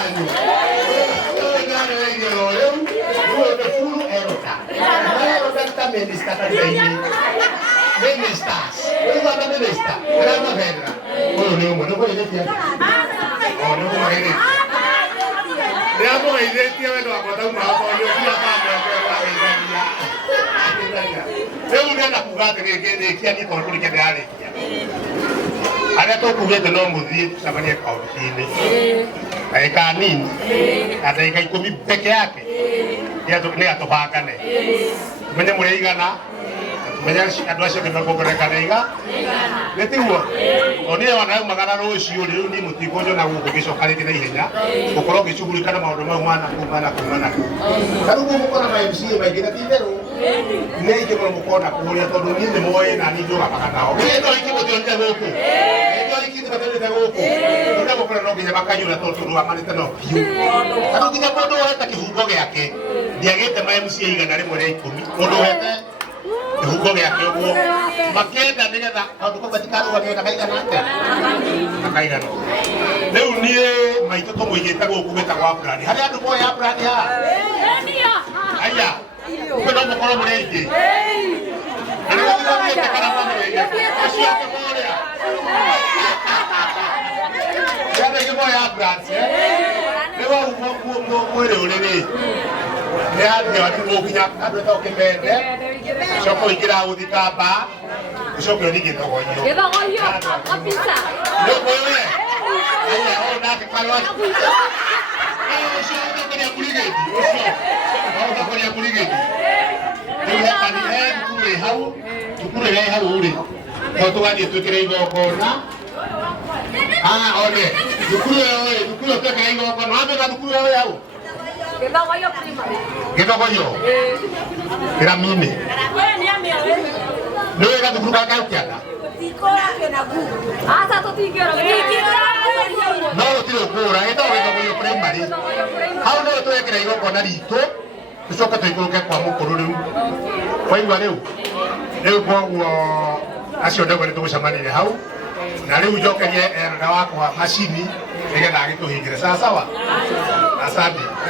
wanyu ngare igero leo ndio furu erota erota minister kaini ministers wewe na minister ana mavera wewe ni mwana kwa ile pia ono kwa ile ndio kwa ile pia wewe wakota hapo ndio pia kama kwa ile leo ndio nakugata kile kia ni kwa kule kile Ada tu kuwe teno muzi sabania kautini. Aika nini? Ada ika ikumi peke yake. Ya tu ne atobakane. Mwenye mureigana. Mwenye adwasho ke bakogora kanaiga. Netiwo. Oni wana magana ro cio riu ni mutikojo na gukugisho kale kina ihenya. Gukoro gicugurikana maundu mau mwana kumana. Karu gukora ma MC baigina tindero. Nei ke mukona kuria tondu ni ni moye na ni ndoga pakatao. Ndio ikimutionja guku. Ndio gukora no nginya bakanyura tondu ru amanite no piu. Karu nginya mundu weta kihugo giake. Ndiagite ma MC igana rimwe ria 10. Mundu wete kihugo giake uguo. Makenda nigetha tondu ko batikaru wagenda kaigana ate. Akaigana. Riu nie maitu to muigite guku gitagwa brand. Hari andu moya brand ha. Aya. Kuna mukoro murenge. Yana kimo ya brats. Lewa mwere ulele. Lea ndio watu kinya kadota okembende. Shoko ikira udikaba. Shoko yonike togoyo. Togoyo. Apisa. Loko wewe. Aya ona kikalwa. Shoko kwenye kuligeti. Shoko kwenye kuligeti. Ndio kani kule hau. Tukule gai hau uri. Kwa wadi tukire igokona. Ole. Tukule toka igokona. Wapi na tukule wewe hau? Togoyo prima. Togoyo. Era mimi. Wewe ni ame wewe. Ndio ika tukule kaka ukiata. Tikora kena gu. Asa to tikira. No tiro kura. Ito Togoyo primary. Hau ndio tuwekira igokona rito. Tucoka tuikuruke kwa mukuru riu. Waigua riu kwoguo acio ndego ni tugucamanire hau na riu njokerie erora wakwa macini nigetha agituhingire sawa sawa. Asante.